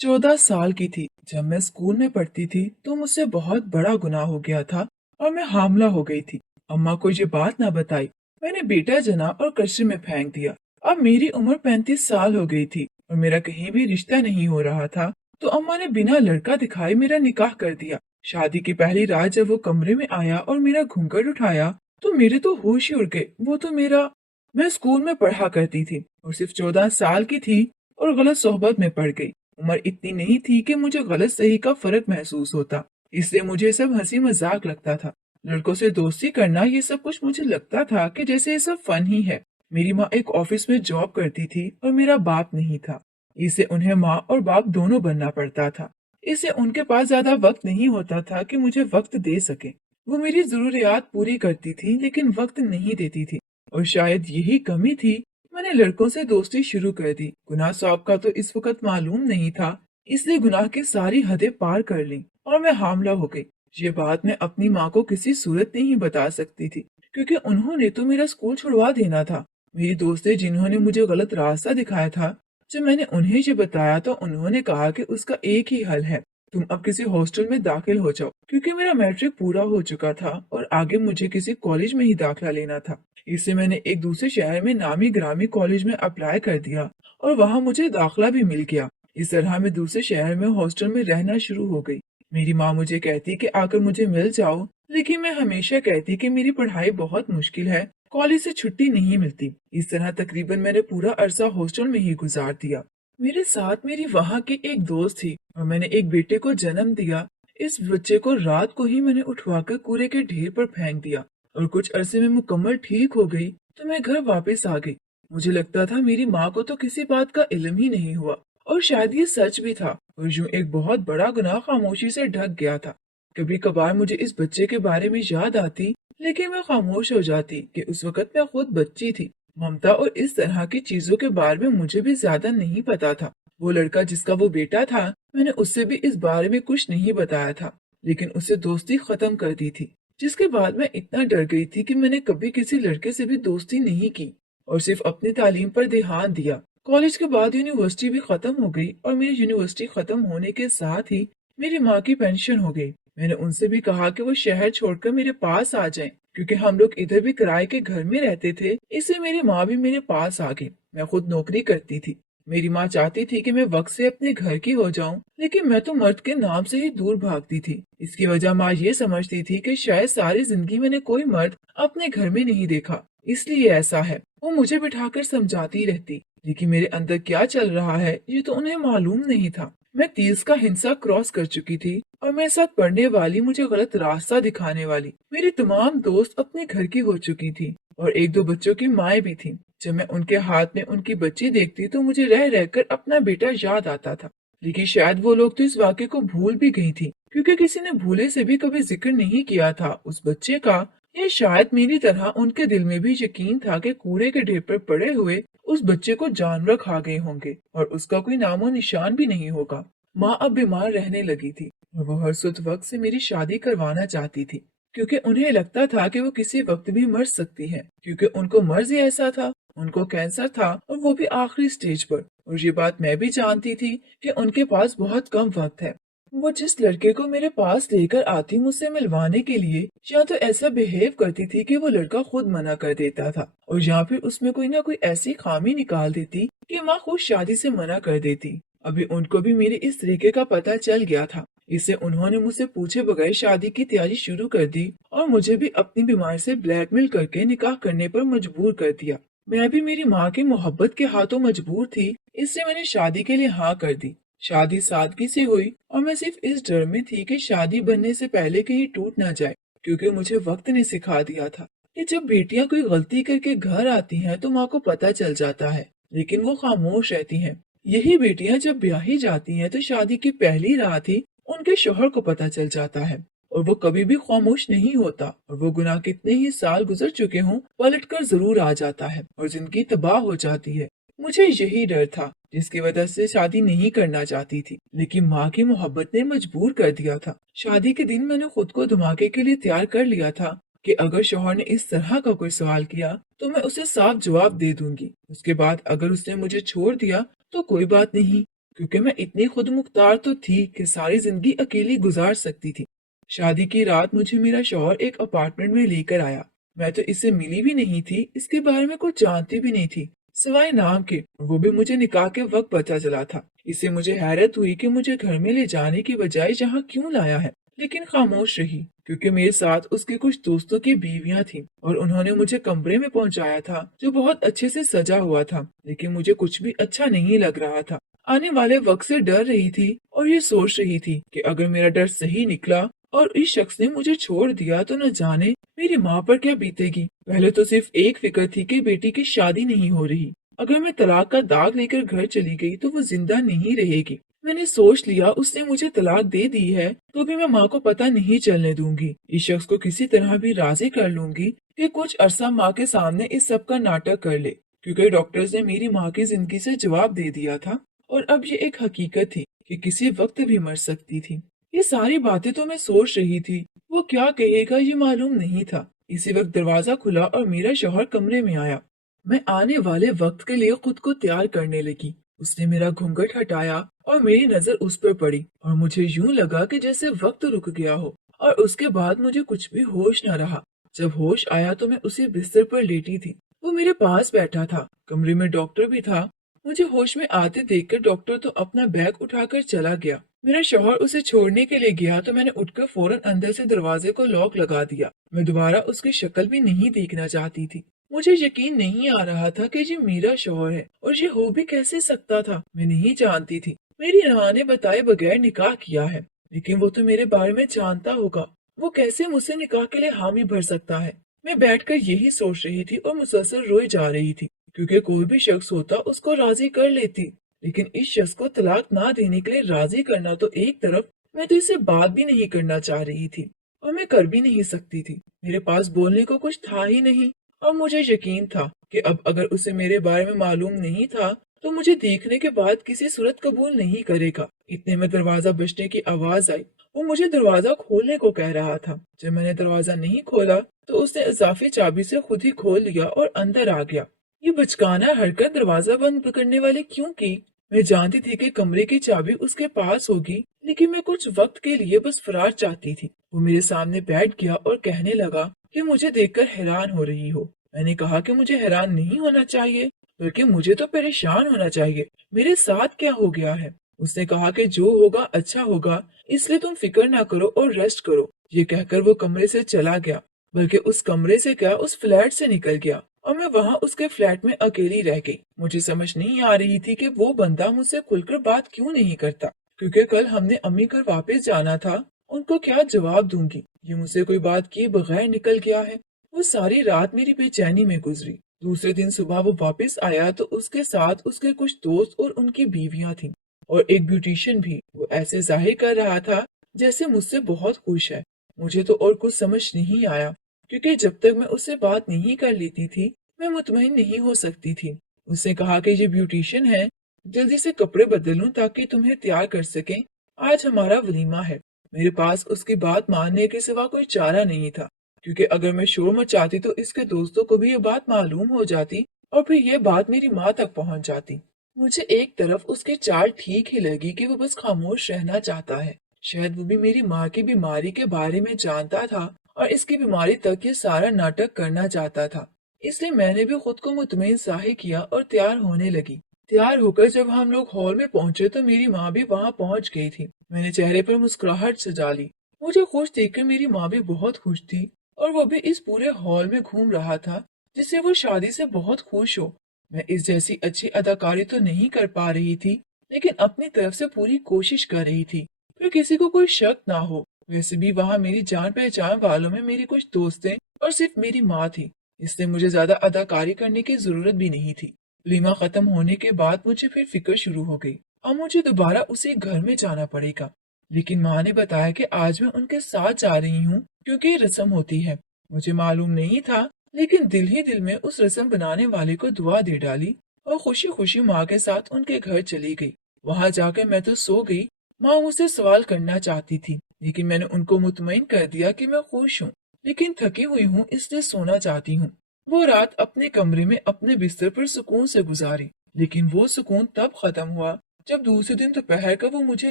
14 साल की थी जब मैं स्कूल में पढ़ती थी तो मुझसे बहुत बड़ा गुनाह हो गया था और मैं हामला हो गई थी। अम्मा को ये बात ना बताई। मैंने बेटा जना और कचरे में फेंक दिया। अब मेरी उम्र 35 साल हो गई थी और मेरा कहीं भी रिश्ता नहीं हो रहा था। तो अम्मा ने बिना लड़का दिखाए मेरा निकाह कर दिया। शादी की पहली रात जब वो कमरे में आया और मेरा घूंघट उठाया तो मेरे तो होश ही उड़ गए। वो तो मेरा मैं स्कूल में पढ़ा करती थी और सिर्फ 14 साल की थी और गलत सोहबत में पड़ गई। उम्र इतनी नहीं थी कि मुझे गलत सही का फर्क महसूस होता, इसलिए मुझे सब हंसी मजाक लगता था। लड़कों से दोस्ती करना ये सब कुछ मुझे लगता था कि जैसे ये सब फन ही है। मेरी माँ एक ऑफिस में जॉब करती थी और मेरा बाप नहीं था, इससे उन्हें माँ और बाप दोनों बनना पड़ता था। इससे उनके पास ज्यादा वक्त नहीं होता था कि मुझे वक्त दे सके। वो मेरी जरूरियात पूरी करती थी लेकिन वक्त नहीं देती थी और शायद यही कमी थी। मैंने लड़कों से दोस्ती शुरू कर दी। गुनाह साहब का तो इस वक्त मालूम नहीं था, इसलिए गुनाह की सारी हदें पार कर ली और मैं हामला हो गई। ये बात मैं अपनी माँ को किसी सूरत नहीं बता सकती थी, क्योंकि उन्होंने तो मेरा स्कूल छुड़वा देना था। मेरी दोस्तें जिन्होंने मुझे गलत रास्ता दिखाया था, जब मैंने उन्हें ये बताया तो उन्होंने कहा कि उसका एक ही हल है, तुम अब किसी हॉस्टल में दाखिल हो जाओ, क्योंकि मेरा मैट्रिक पूरा हो चुका था और आगे मुझे किसी कॉलेज में ही दाखिला लेना था। इससे मैंने एक दूसरे शहर में नामी ग्रामी कॉलेज में अप्लाई कर दिया और वहां मुझे दाखिला भी मिल गया। इस तरह मैं दूसरे शहर में हॉस्टल में रहना शुरू हो गई। मेरी माँ मुझे कहती कि आकर मुझे मिल जाओ, लेकिन मैं हमेशा कहती कि मेरी पढ़ाई बहुत मुश्किल है, कॉलेज से छुट्टी नहीं मिलती। इस तरह तकरीबन मैंने पूरा अरसा हॉस्टल में ही गुजार दिया। मेरे साथ मेरी वहाँ की एक दोस्त थी और मैंने एक बेटे को जन्म दिया। इस बच्चे को रात को ही मैंने उठवाकर कूड़े के ढेर पर फेंक दिया और कुछ अरसे में मुकम्मल ठीक हो गई तो मैं घर वापस आ गई। मुझे लगता था मेरी माँ को तो किसी बात का इल्म ही नहीं हुआ और शायद ये सच भी था और यूं एक बहुत बड़ा गुनाह खामोशी से ढक गया था। कभी कभार मुझे इस बच्चे के बारे में याद आती, लेकिन मैं खामोश हो जाती कि उस वक्त मैं खुद बच्ची थी। ममता और इस तरह की चीजों के बारे में मुझे भी ज्यादा नहीं पता था। वो लड़का जिसका वो बेटा था, मैंने उससे भी इस बारे में कुछ नहीं बताया था, लेकिन उससे दोस्ती खत्म कर दी थी। जिसके बाद मैं इतना डर गई थी कि मैंने कभी किसी लड़के से भी दोस्ती नहीं की और सिर्फ अपनी तालीम पर ध्यान दिया। कॉलेज के बाद यूनिवर्सिटी भी खत्म हो गई और मेरी यूनिवर्सिटी खत्म होने के साथ ही मेरी माँ की पेंशन हो गई। मैंने उनसे भी कहा कि वो शहर छोड़कर मेरे पास आ जाएं, क्योंकि हम लोग इधर भी किराए के घर में रहते थे। इससे मेरी माँ भी मेरे पास आ गई। मैं खुद नौकरी करती थी। मेरी माँ चाहती थी कि मैं वक्त से अपने घर की हो जाऊं, लेकिन मैं तो मर्द के नाम से ही दूर भागती थी। इसकी वजह माँ ये समझती थी कि शायद सारी जिंदगी मैंने कोई मर्द अपने घर में नहीं देखा, इसलिए ऐसा है। वो मुझे बिठाकर समझाती रहती, लेकिन मेरे अंदर क्या चल रहा है ये तो उन्हें मालूम नहीं था। मैं 30 का हिंसा क्रॉस कर चुकी थी और मेरे साथ पढ़ने वाली, मुझे गलत रास्ता दिखाने वाली मेरी तमाम दोस्त अपने घर की हो चुकी थी और एक दो बच्चों की माएँ भी थी। जब मैं उनके हाथ में उनकी बच्ची देखती तो मुझे रह रहकर अपना बेटा याद आता था। लेकिन शायद वो लोग तो इस वाक़े को भूल भी गई थी, क्योंकि किसी ने भूले से भी कभी जिक्र नहीं किया था उस बच्चे का। या शायद मेरी तरह उनके दिल में भी यकीन था कि कूड़े के ढेर पर पड़े हुए उस बच्चे को जानवर खा गए होंगे और उसका कोई नामो निशान भी नहीं होगा। माँ अब बीमार रहने लगी थी और वो हर सुध वक्त से मेरी शादी करवाना चाहती थी, क्योंकि उन्हें लगता था कि वो किसी वक्त भी मर सकती है, क्योंकि उनको मर्ज ही ऐसा था। उनको कैंसर था और वो भी आखिरी स्टेज पर। और ये बात मैं भी जानती थी कि उनके पास बहुत कम वक्त है। वो जिस लड़के को मेरे पास लेकर आती मुझसे मिलवाने के लिए, या तो ऐसा बिहेव करती थी कि वो लड़का खुद मना कर देता था, और या फिर उसमें कोई ना कोई ऐसी खामी निकाल देती कि माँ खुद शादी से मना कर देती। अभी उनको भी मेरे इस तरीके का पता चल गया था। इससे उन्होंने मुझसे पूछे बगैर शादी की तैयारी शुरू कर दी और मुझे भी अपनी बीमारी से ब्लैकमेल करके निकाह करने पर मजबूर कर दिया। मैं भी मेरी माँ की मोहब्बत के हाथों मजबूर थी, इससे मैंने शादी के लिए हाँ कर दी। शादी सादगी से हुई और मैं सिर्फ इस डर में थी कि शादी बनने से पहले कहीं टूट ना जाए, क्योंकि मुझे वक्त ने सिखा दिया था कि जब बेटियां कोई गलती करके घर आती हैं तो माँ को पता चल जाता है, लेकिन वो खामोश रहती हैं। यही बेटियां जब ब्याही जाती हैं तो शादी की पहली रात ही उनके शोहर को पता चल जाता है और वो कभी भी खामोश नहीं होता, और वो गुनाह कितने ही साल गुजर चुके हों पलट कर जरूर आ जाता है और जिंदगी तबाह हो जाती है। मुझे यही डर था जिसकी वजह से शादी नहीं करना चाहती थी, लेकिन माँ की मोहब्बत ने मजबूर कर दिया था। शादी के दिन मैंने खुद को धमाके के लिए तैयार कर लिया था कि अगर शौहर ने इस तरह का कोई सवाल किया तो मैं उसे साफ जवाब दे दूंगी। उसके बाद अगर उसने मुझे छोड़ दिया तो कोई बात नहीं, क्योंकि मैं इतनी खुद मुख्तार तो थी कि सारी जिंदगी अकेली गुजार सकती थी। शादी की रात मुझे मेरा शौहर एक अपार्टमेंट में लेकर आया। मैं तो इससे मिली भी नहीं थी, इसके बारे में कुछ जानती भी नहीं थी, सिवाय नाम के, वो भी मुझे निकाह के वक्त पता चला था। इससे मुझे हैरत हुई कि मुझे घर में ले जाने की बजाय यहाँ क्यों लाया है, लेकिन खामोश रही, क्योंकि मेरे साथ उसके कुछ दोस्तों की बीवियां थीं और उन्होंने मुझे कमरे में पहुंचाया था जो बहुत अच्छे से सजा हुआ था, लेकिन मुझे कुछ भी अच्छा नहीं लग रहा था। आने वाले वक्त से डर रही थी और ये सोच रही थी कि अगर मेरा डर सही निकला और इस शख्स ने मुझे छोड़ दिया तो न जाने मेरी माँ पर क्या बीतेगी। पहले तो सिर्फ एक फिक्र थी कि बेटी की शादी नहीं हो रही, अगर मैं तलाक का दाग लेकर घर चली गई तो वो जिंदा नहीं रहेगी। मैंने सोच लिया उसने मुझे तलाक दे दी है तो भी मैं माँ को पता नहीं चलने दूंगी। इस शख्स को किसी तरह भी राजी कर लूंगी कि कुछ अरसा माँ के सामने इस सब का नाटक कर ले, क्योंकि डॉक्टर्स ने मेरी माँ की जिंदगी से जवाब दे दिया था और अब ये एक हकीकत थी कि किसी वक्त भी मर सकती थी। ये सारी बातें तो मैं सोच रही थी, वो क्या कहेगा ये मालूम नहीं था। इसी वक्त दरवाजा खुला और मेरा शौहर कमरे में आया। मैं आने वाले वक्त के लिए खुद को तैयार करने लगी। उसने मेरा घूंघट हटाया और मेरी नजर उस पर पड़ी और मुझे यूं लगा कि जैसे वक्त रुक गया हो और उसके बाद मुझे कुछ भी होश न रहा। जब होश आया तो मैं उसी बिस्तर पर लेटी थी, वो मेरे पास बैठा था। कमरे में डॉक्टर भी था। मुझे होश में आते देखकर डॉक्टर तो अपना बैग उठाकर चला गया। मेरा शौहर उसे छोड़ने के लिए गया तो मैंने उठकर फौरन अंदर से दरवाजे को लॉक लगा दिया। मैं दोबारा उसकी शक्ल भी नहीं देखना चाहती थी। मुझे यकीन नहीं आ रहा था कि ये मेरा शौहर है और ये हो भी कैसे सकता था। मैं नहीं जानती थी, मेरी माँ ने बताए बगैर निकाह किया है, लेकिन वो तो मेरे बारे में जानता होगा, वो कैसे मुझसे निकाह के लिए हामी भर सकता है। मैं बैठकर यही सोच रही थी और मुसलसल रोई जा रही थी, क्योंकि कोई भी शख्स होता उसको राजी कर लेती, लेकिन इस शख्स को तलाक ना देने के लिए राजी करना तो एक तरफ, मैं तो इससे बात भी नहीं करना चाह रही थी और मैं कर भी नहीं सकती थी। मेरे पास बोलने को कुछ था ही नहीं और मुझे यकीन था कि अब अगर उसे मेरे बारे में मालूम नहीं था तो मुझे देखने के बाद किसी सूरत कबूल नहीं करेगा। इतने में दरवाजा बजने की आवाज आई। वो मुझे दरवाजा खोलने को कह रहा था। जब मैंने दरवाजा नहीं खोला तो उसने इजाफी चाबी से खुद ही खोल लिया और अंदर आ गया। ये बचकाना हरकत दरवाजा बंद करने वाले क्यों की? मैं जानती थी कि कमरे की चाबी उसके पास होगी, लेकिन मैं कुछ वक्त के लिए बस फरार चाहती थी। वो मेरे सामने बैठ गया और कहने लगा कि मुझे देखकर हैरान हो रही हो। मैंने कहा कि मुझे हैरान नहीं होना चाहिए, बल्कि मुझे तो परेशान होना चाहिए। मेरे साथ क्या हो गया है? उसने कहा कि जो होगा अच्छा होगा, इसलिए तुम फिक्र ना करो और रेस्ट करो। ये कहकर वो कमरे से चला गया, बल्कि उस कमरे से क्या उस फ्लैट से निकल गया और मैं वहाँ उसके फ्लैट में अकेली रह गई। मुझे समझ नहीं आ रही थी कि वो बंदा मुझसे खुलकर बात क्यों नहीं करता, क्योंकि कल हमने अम्मी घर वापस जाना था। उनको क्या जवाब दूंगी? ये मुझसे कोई बात किए बगैर निकल गया है। वो सारी रात मेरी बेचैनी में गुजरी। दूसरे दिन सुबह वो वापस आया तो उसके साथ उसके कुछ दोस्त और उनकी बीवियां थीं और एक ब्यूटिशियन भी। वो ऐसे जाहिर कर रहा था जैसे मुझसे बहुत खुश है। मुझे तो और कुछ समझ नहीं आया, क्योंकि जब तक मैं उससे बात नहीं कर लेती थी मैं मुतमईन नहीं हो सकती थी। उसने कहा कि ये ब्यूटिशियन है, जल्दी से कपड़े बदल लूं ताकि तुम्हें तैयार कर सकें, आज हमारा वलीमा है। मेरे पास उसकी बात मानने के सिवा कोई चारा नहीं था, क्योंकि अगर मैं शोर मचाती तो इसके दोस्तों को भी ये बात मालूम हो जाती और फिर ये बात मेरी माँ तक पहुँच जाती। मुझे एक तरफ उसकी चाल ठीक ही लगी कि वो बस खामोश रहना चाहता है। शायद वो भी मेरी माँ की बीमारी के बारे में जानता था और इसकी बीमारी तक ये सारा नाटक करना चाहता था। इसलिए मैंने भी खुद को मुतमईन ज़ाहिर किया और तैयार होने लगी। तैयार होकर जब हम लोग हॉल में पहुंचे तो मेरी माँ भी वहाँ पहुंच गई थी। मैंने चेहरे पर मुस्कुराहट सजा ली। मुझे खुश देखकर मेरी माँ भी बहुत खुश थी और वो भी इस पूरे हॉल में घूम रहा था जिससे वो शादी से बहुत खुश हो। मैं इस जैसी अच्छी अदाकारी तो नहीं कर पा रही थी, लेकिन अपनी तरफ से पूरी कोशिश कर रही थी फिर किसी को कोई शक ना हो। वैसे भी वहाँ मेरी जान पहचान वालों में मेरी कुछ दोस्तें और सिर्फ मेरी माँ थी, इसलिए मुझे ज्यादा अदाकारी करने की जरूरत भी नहीं थी। वलीमा खत्म होने के बाद मुझे फिर फिक्र शुरू हो गई। अब मुझे दोबारा उसी घर में जाना पड़ेगा, लेकिन माँ ने बताया कि आज मैं उनके साथ जा रही हूँ क्योंकि ये रस्म होती है। मुझे मालूम नहीं था, लेकिन दिल ही दिल में उस रस्म बनाने वाले को दुआ दे डाली और खुशी खुशी माँ के साथ उनके घर चली गई। वहां जाकर मैं तो सो गई। माँ मुझसे सवाल करना चाहती थी, लेकिन मैंने उनको मुतमईन कर दिया कि मैं खुश हूँ, लेकिन थकी हुई हूँ इसलिए सोना चाहती हूँ। वो रात अपने कमरे में अपने बिस्तर पर सुकून से गुजारी, लेकिन वो सुकून तब खत्म हुआ जब दूसरे दिन दोपहर का वो मुझे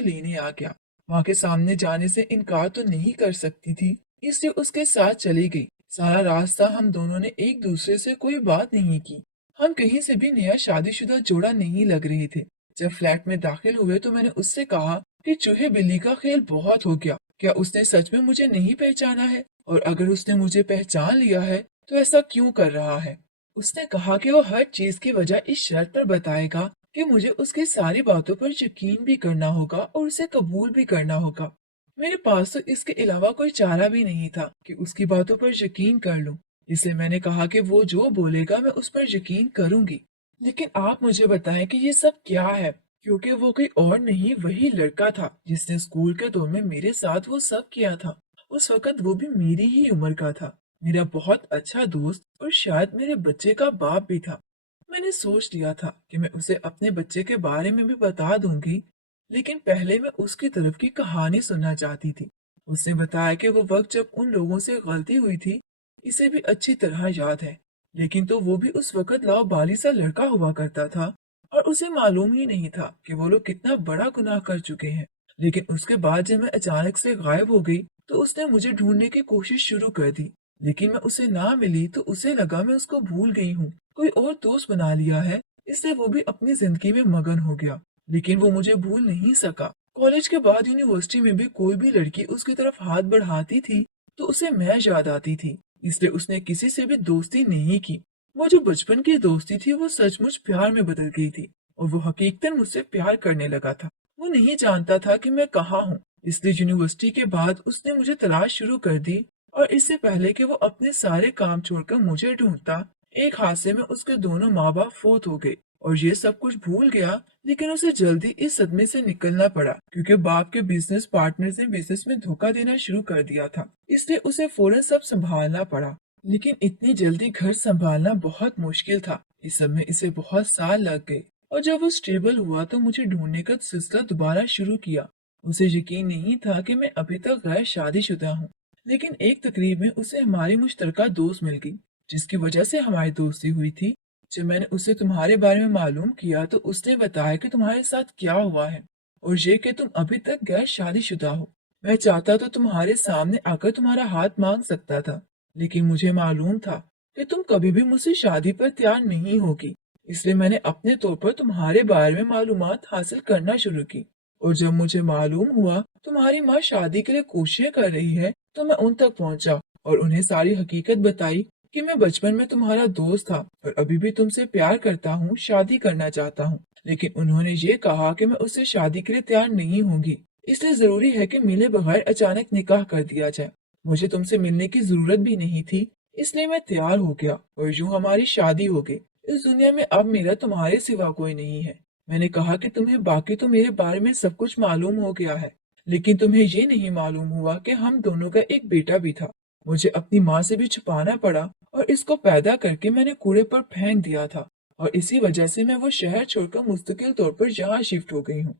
लेने आ गया। माँ के सामने जाने से इनकार तो नहीं कर सकती थी, इसलिए उसके साथ चली गई। सारा रास्ता हम दोनों ने एक दूसरे से कोई बात नहीं की। हम कहीं से भी नया शादीशुदा जोड़ा नहीं लग रहे थे। जब फ्लैट में दाखिल हुए तो मैंने उससे कहा कि चूहे बिल्ली का खेल बहुत हो गया। क्या उसने सच में मुझे नहीं पहचाना है? और अगर उसने मुझे पहचान लिया है तो ऐसा क्यों कर रहा है? उसने कहा कि वो हर चीज की वजह इस शर्त पर बताएगा कि मुझे उसकी सारी बातों पर यकीन भी करना होगा और उसे कबूल भी करना होगा। मेरे पास तो इसके अलावा कोई चारा भी नहीं था कि उसकी बातों पर यकीन कर लूं। इसलिए मैंने कहा कि वो जो बोलेगा मैं उस पर यकीन करूंगी। लेकिन आप मुझे बताएं कि ये सब क्या है, क्योंकि वो कोई और नहीं, वही लड़का था जिसने स्कूल के दौर में मेरे साथ वो सब किया था। उस वक्त वो भी मेरी ही उम्र का था, मेरा बहुत अच्छा दोस्त और शायद मेरे बच्चे का बाप भी था। मैंने सोच लिया था कि मैं उसे अपने बच्चे के बारे में भी बता दूंगी, लेकिन पहले मैं उसकी तरफ की कहानी सुनना चाहती थी। उसने बताया कि वो वक्त जब उन लोगों से गलती हुई थी, इसे भी अच्छी तरह याद है। लेकिन तो वो भी उस वक्त लावाबाली सा लड़का हुआ करता था और उसे मालूम ही नहीं था कि वो लोग कितना बड़ा गुनाह कर चुके हैं। लेकिन उसके बाद जब मैं अचानक से गायब हो गई तो उसने मुझे ढूंढने की कोशिश शुरू कर दी। लेकिन मैं उसे ना मिली तो उसे लगा मैं उसको भूल गई हूँ, कोई और दोस्त बना लिया है, इसलिए वो भी अपनी जिंदगी में मगन हो गया। लेकिन वो मुझे भूल नहीं सका। कॉलेज के बाद यूनिवर्सिटी में भी कोई भी लड़की उसकी तरफ हाथ बढ़ाती थी तो उसे मैं याद आती थी, इसलिए उसने किसी से भी दोस्ती नहीं की। वो जो बचपन की दोस्ती थी वो सचमुच प्यार में बदल गई थी और वो हकीकतन मुझसे प्यार करने लगा था। वो नहीं जानता था कि मैं कहाँ हूँ, इसलिए यूनिवर्सिटी के बाद उसने मुझे तलाश शुरू कर दी। और इससे पहले कि वो अपने सारे काम छोड़कर मुझे ढूंढता, एक हादसे में उसके दोनों माँ बाप फौत हो गए और ये सब कुछ भूल गया। लेकिन उसे जल्दी इस सदमे से निकलना पड़ा क्योंकि बाप के बिजनेस पार्टनर्स ने बिजनेस में धोखा देना शुरू कर दिया था, इसलिए उसे फौरन सब संभालना पड़ा। लेकिन इतनी जल्दी घर संभालना बहुत मुश्किल था, इस सब में इसे बहुत साल लग गए। और जब वो स्टेबल हुआ तो मुझे ढूंढने का सिलसिला दोबारा शुरू किया। उसे यकीन नहीं था कि मैं अभी तक गैर शादीशुदा हूँ। लेकिन एक तकरीब में उसे हमारी मुश्तरका दोस्त मिल गई, जिसकी वजह से हमारी दोस्ती हुई थी। जब मैंने उसे तुम्हारे बारे में मालूम किया तो उसने बताया कि तुम्हारे साथ क्या हुआ है और ये कि तुम अभी तक गैर शादीशुदा हो। मैं चाहता तो तुम्हारे सामने आकर तुम्हारा हाथ मांग सकता था, लेकिन मुझे मालूम था कि तुम कभी भी मुझसे शादी पर तैयार नहीं होगी, इसलिए मैंने अपने तौर पर तुम्हारे बारे में मालूमात हासिल करना शुरू की। और जब मुझे मालूम हुआ तुम्हारी माँ शादी के लिए कोशिशें कर रही है तो मैं उन तक पहुंचा और उन्हें सारी हकीकत बताई कि मैं बचपन में तुम्हारा दोस्त था और अभी भी तुमसे प्यार करता हूँ, शादी करना चाहता हूँ। लेकिन उन्होंने ये कहा कि मैं उससे शादी के लिए तैयार नहीं होंगी, इसलिए जरूरी है कि मिले बगैर अचानक निकाह कर दिया जाए। मुझे तुमसे मिलने की जरूरत भी नहीं थी, इसलिए मैं तैयार हो गया और यूं हमारी शादी हो गई। इस दुनिया में अब मेरा तुम्हारे सिवा कोई नहीं है। मैंने कहा कि तुम्हें बाकी तो मेरे बारे में सब कुछ मालूम हो गया है, लेकिन तुम्हें ये नहीं मालूम हुआ कि हम दोनों का एक बेटा भी था। मुझे अपनी माँ से भी छुपाना पड़ा और इसको पैदा करके मैंने कूड़े पर फेंक दिया था और इसी वजह से मैं वो शहर छोड़कर मुस्तकिल तौर पर यहाँ शिफ्ट हो गई हूँ।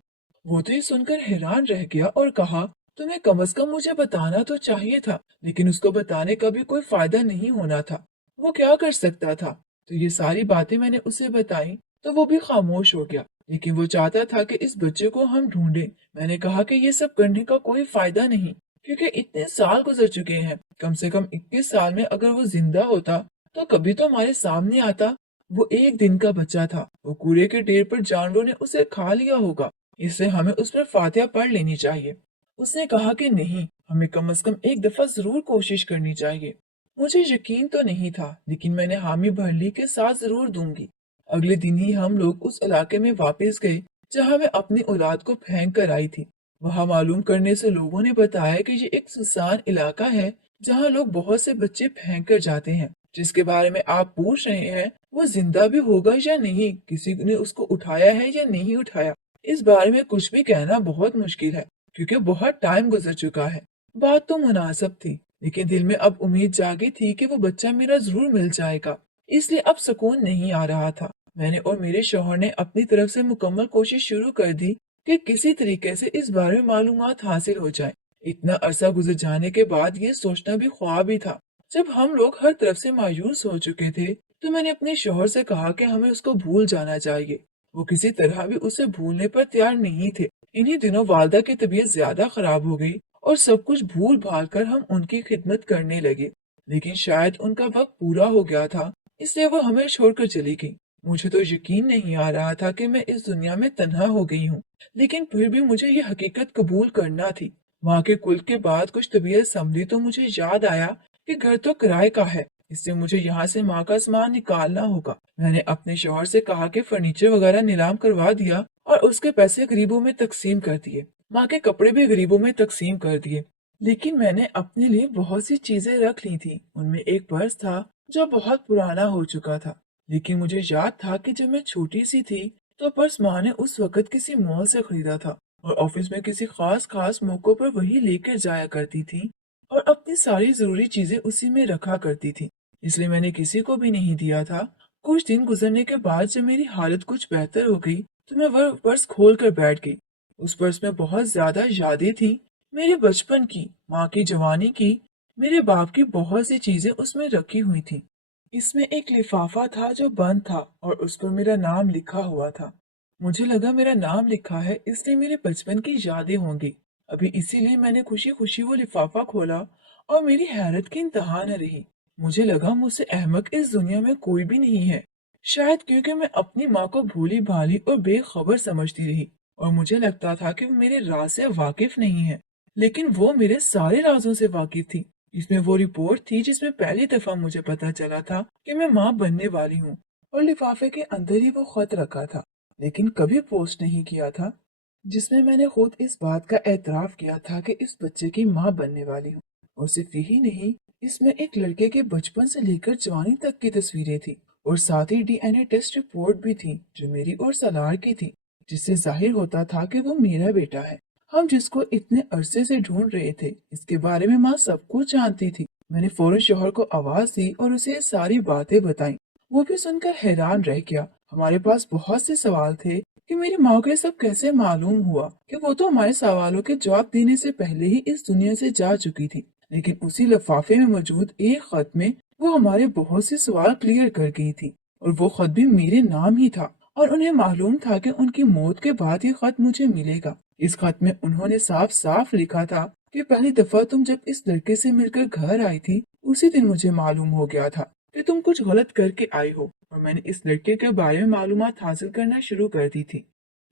वो तो ये सुनकर हैरान रह गया और कहा, तुम्हें कम से कम मुझे बताना तो चाहिए था, लेकिन उसको बताने का भी कोई फायदा नहीं होना था। वो क्या कर सकता था? तो ये सारी बातें मैंने उसे बताई तो वो भी खामोश हो गया, लेकिन वो चाहता था कि इस बच्चे को हम ढूंढें। मैंने कहा कि ये सब करने का कोई फायदा नहीं, क्योंकि इतने साल गुजर चुके हैं। कम से कम 21 साल में अगर वो जिंदा होता तो कभी तो हमारे सामने आता। वो एक दिन का बच्चा था, वो कूड़े के ढेर पर जानवरों ने उसे खा लिया होगा, इससे हमें उस पर फातिहा पढ़ लेनी चाहिए। उसने कहा कि नहीं, हमें कम से कम एक दफा जरूर कोशिश करनी चाहिए। मुझे यकीन तो नहीं था, लेकिन मैंने हामी भर ली के साथ जरूर दूंगी। अगले दिन ही हम लोग उस इलाके में वापस गए जहां मैं अपनी औलाद को फेंक कर आई थी। वहां मालूम करने से लोगों ने बताया कि ये एक सुनसान इलाका है जहां लोग बहुत से बच्चे फेंक कर जाते हैं। जिसके बारे में आप पूछ रहे हैं वो जिंदा भी होगा या नहीं, किसी ने उसको उठाया है या नहीं उठाया, इस बारे में कुछ भी कहना बहुत मुश्किल है, क्योंकि बहुत टाइम गुजर चुका है। बात तो मुनासिब थी, लेकिन दिल में अब उम्मीद जागी थी कि वो बच्चा मेरा जरूर मिल जाएगा, इसलिए अब सुकून नहीं आ रहा था। मैंने और मेरे शौहर ने अपनी तरफ से मुकम्मल कोशिश शुरू कर दी कि किसी तरीके से इस बारे में मालूमात हासिल हो जाए। इतना अरसा गुजर जाने के बाद ये सोचना भी ख्वाब ही था। जब हम लोग हर तरफ से मायूस हो चुके थे तो मैंने अपने शौहर से कहा कि हमें उसको भूल जाना चाहिए। वो किसी तरह भी उसे भूलने पर तैयार नहीं थे। इन्हीं दिनों वालदा की तबीयत ज्यादा खराब हो गई और सब कुछ भूल भाल कर हम उनकी खिदमत करने लगे। लेकिन शायद उनका वक्त पूरा हो गया था, इसलिए वो हमें छोड़कर चली गई। मुझे तो यकीन नहीं आ रहा था कि मैं इस दुनिया में तन्हा हो गई हूँ, लेकिन फिर भी मुझे ये हकीकत कबूल करना थी। वहाँ के कुल के बाद कुछ तबीयत संभली तो मुझे याद आया कि घर तो किराए का है, इससे मुझे यहाँ से माँ का सामान निकालना होगा। मैंने अपने शौहर से कहा कि फर्नीचर वगैरह नीलाम करवा दिया और उसके पैसे गरीबों में तकसीम कर दिए। माँ के कपड़े भी गरीबों में तकसीम कर दिए। लेकिन मैंने अपने लिए बहुत सी चीजें रख ली थी। उनमें एक पर्स था जो बहुत पुराना हो चुका था, लेकिन मुझे याद था कि जब मैं छोटी सी थी तो पर्स माँ ने उस वक्त किसी मॉल से खरीदा था और ऑफिस में किसी खास खास मौकों पर वही लेकर जाया करती थी और अपनी सारी जरूरी चीजें उसी में रखा करती थी, इसलिए मैंने किसी को भी नहीं दिया था। कुछ दिन गुजरने के बाद जब मेरी हालत कुछ बेहतर हो गई तो मैं वह पर्स खोल कर बैठ गई। उस पर्स में बहुत ज्यादा यादें थी, मेरे बचपन की, माँ की जवानी की, मेरे बाप की बहुत सी चीजें उसमें रखी हुई थी। इसमें एक लिफाफा था जो बंद था और उस पर मेरा नाम लिखा हुआ था। मुझे लगा मेरा नाम लिखा है इसलिए मेरे बचपन की यादें होंगी। अभी इसीलिए मैंने खुशी खुशी वो लिफाफा खोला और मेरी हैरत की इंतहा न रही। मुझे लगा मुझसे अहमक इस दुनिया में कोई भी नहीं है, शायद क्योंकि मैं अपनी माँ को भूली भाली और बेखबर समझती रही और मुझे लगता था कि वो मेरे राज से वाकिफ नहीं है, लेकिन वो मेरे सारे राजों से वाकिफ थी। इसमें वो रिपोर्ट थी जिसमें पहली दफा मुझे पता चला था कि मैं माँ बनने वाली हूँ और लिफाफे के अंदर ही वो खत रखा था, लेकिन कभी पोस्ट नहीं किया था, जिसमें मैंने खुद इस बात का एतराफ किया था कि इस बच्चे की माँ बनने वाली हूँ। और सिर्फ यही नहीं, इसमें एक लड़के के बचपन से लेकर जवानी तक की तस्वीरें थी और साथ ही डीएनए टेस्ट रिपोर्ट भी थी जो मेरी और सलार की थी, जिससे जाहिर होता था कि वो मेरा बेटा है। हम जिसको इतने अरसे से ढूंढ रहे थे, इसके बारे में माँ सब कुछ जानती थी। मैंने फौरन शौहर को आवाज दी और उसे ये सारी बातें बताई। वो भी सुनकर हैरान रह गया। हमारे पास बहुत से सवाल थे कि मेरी माँ को ये सब कैसे मालूम हुआ कि वो तो हमारे सवालों के जवाब देने से पहले ही इस दुनिया से जा चुकी थी। लेकिन उसी लिफाफे में मौजूद एक खत में वो हमारे बहुत से सवाल क्लियर कर गई थी और वो खत भी मेरे नाम ही था और उन्हें मालूम था कि उनकी मौत के बाद ये खत मुझे मिलेगा। इस खत में उन्होंने साफ साफ लिखा था कि पहली दफा तुम जब इस लड़के से मिलकर घर आई थी, उसी दिन मुझे मालूम हो गया था कि तुम कुछ गलत करके आई हो और मैंने इस लड़के के बारे में मालूमात हासिल करना शुरू कर दी थी।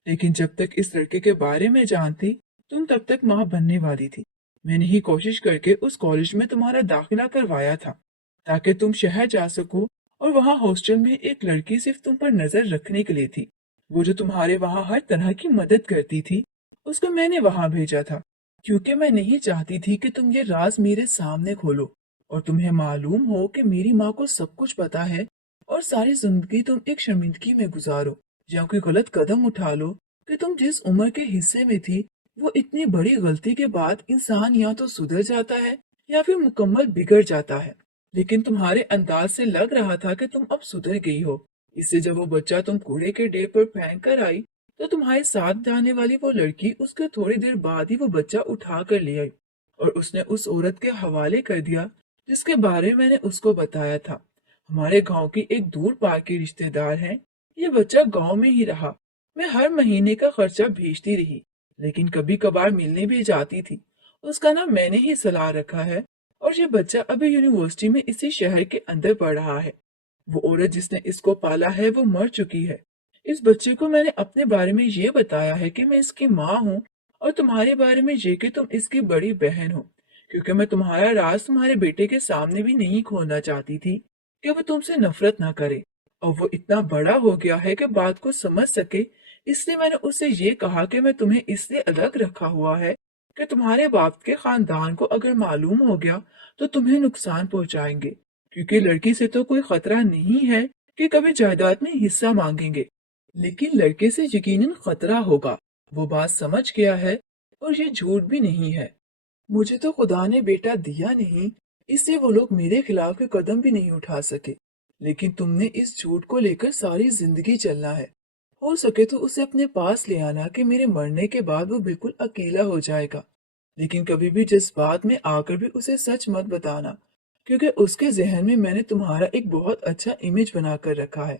लेकिन जब तक इस लड़के के बारे में जानती, तुम तब तक माँ बनने वाली थी। मैंने ही कोशिश करके उस कॉलेज में तुम्हारा दाखिला करवाया था ताकि तुम शहर जा सको और वहाँ हॉस्टल में एक लड़की सिर्फ तुम पर नजर रखने के लिए थी। वो जो तुम्हारे वहाँ हर तरह की मदद करती थी, उसको मैंने वहाँ भेजा था क्योंकि मैं नहीं चाहती थी कि तुम ये राज मेरे सामने खोलो और तुम्हें मालूम हो कि मेरी माँ को सब कुछ पता है और सारी जिंदगी तुम एक शर्मिंदगी में गुजारो या कोई गलत कदम उठा लो कि तुम जिस उम्र के हिस्से में थी, वो इतनी बड़ी गलती के बाद इंसान या तो सुधर जाता है या फिर मुकम्मल बिगड़ जाता है। लेकिन तुम्हारे अंदाज से लग रहा था कि तुम अब सुधर गई हो। इससे जब वो बच्चा तुम कूड़े के ढेर पर फेंक कर आई तो तुम्हारे साथ जाने वाली वो लड़की उसके थोड़ी देर बाद ही वो बच्चा उठा कर ले आई और उसने उस औरत के हवाले कर दिया जिसके बारे में मैंने उसको बताया था। हमारे गांव की एक दूर पार की रिश्तेदार है। ये बच्चा गांव में ही रहा। मैं हर महीने का खर्चा भेजती रही, लेकिन कभी कभार मिलने भी जाती थी। उसका नाम मैंने ही सलाह रखा है और ये बच्चा अभी यूनिवर्सिटी में इसी शहर के अंदर पढ़ रहा है। वो औरत जिसने इसको पाला है वो मर चुकी है। इस बच्चे को मैंने अपने बारे में ये बताया है कि मैं इसकी माँ हूँ और तुम्हारे बारे में ये कि तुम इसकी बड़ी बहन हो, क्योंकि मैं तुम्हारा राज तुम्हारे बेटे के सामने भी नहीं खोलना चाहती थी कि वो तुमसे नफरत ना करे। और वो इतना बड़ा हो गया है कि बात को समझ सके, इसलिए मैंने उससे ये कहा कि मैं तुम्हें इसलिए अलग रखा हुआ है कि तुम्हारे बाप के खानदान को अगर मालूम हो गया तो तुम्हें नुकसान पहुंचाएंगे, क्योंकि लड़की से तो कोई खतरा नहीं है कि कभी जायदाद में हिस्सा मांगेंगे, लेकिन लड़के से यकीनन खतरा होगा। वो बात समझ गया है और ये झूठ भी नहीं है। मुझे तो खुदा ने बेटा दिया नहीं, इससे वो लोग मेरे खिलाफ के कदम भी नहीं उठा सके। लेकिन तुमने इस झूठ को लेकर सारी जिंदगी चलना है। हो सके तो उसे अपने पास ले आना कि मेरे मरने के बाद वो बिल्कुल अकेला हो जाएगा। लेकिन कभी भी जज्बात में आकर भी उसे सच मत बताना, क्योंकि उसके जहन में मैंने तुम्हारा एक बहुत अच्छा इमेज बना कर रखा है।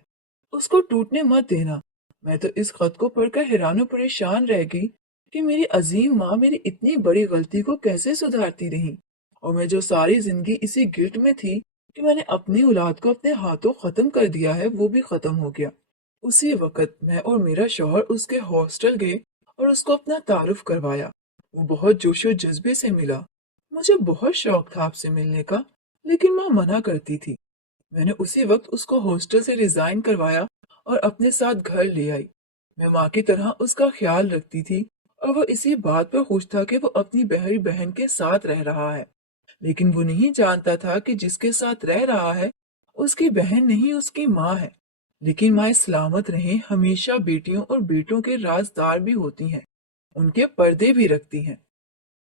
उसको टूटने मत देना। मैं तो इस खत को पढ़कर हैरान परेशान रह गई कि मेरी अजीम माँ मेरी इतनी बड़ी गलती को कैसे सुधारती रही, और मैं जो सारी जिंदगी इसी गिल्ट में थी कि मैंने अपनी औलाद को अपने हाथों खत्म कर दिया है, वो भी खत्म हो गया। उसी वक्त मैं और मेरा शौहर उसके हॉस्टल गए और उसको अपना तारुफ करवाया। वो बहुत जोशो जज्बे से मिला। मुझे बहुत शौक था आपसे मिलने का, लेकिन माँ मना करती थी। मैंने उसी वक्त उसको हॉस्टल से रिजाइन करवाया और अपने साथ घर ले आई। मैं माँ की तरह उसका ख्याल रखती थी और वो इसी बात पर खुश था कि वो अपनी बहरी बहन के साथ रह रहा है। लेकिन वो नहीं जानता था कि जिसके साथ रह रहा है उसकी बहन नहीं, उसकी माँ है। लेकिन माँ सलामत रहें हमेशा बेटियों और बेटों के राजदार भी होती हैं, उनके पर्दे भी रखती हैं।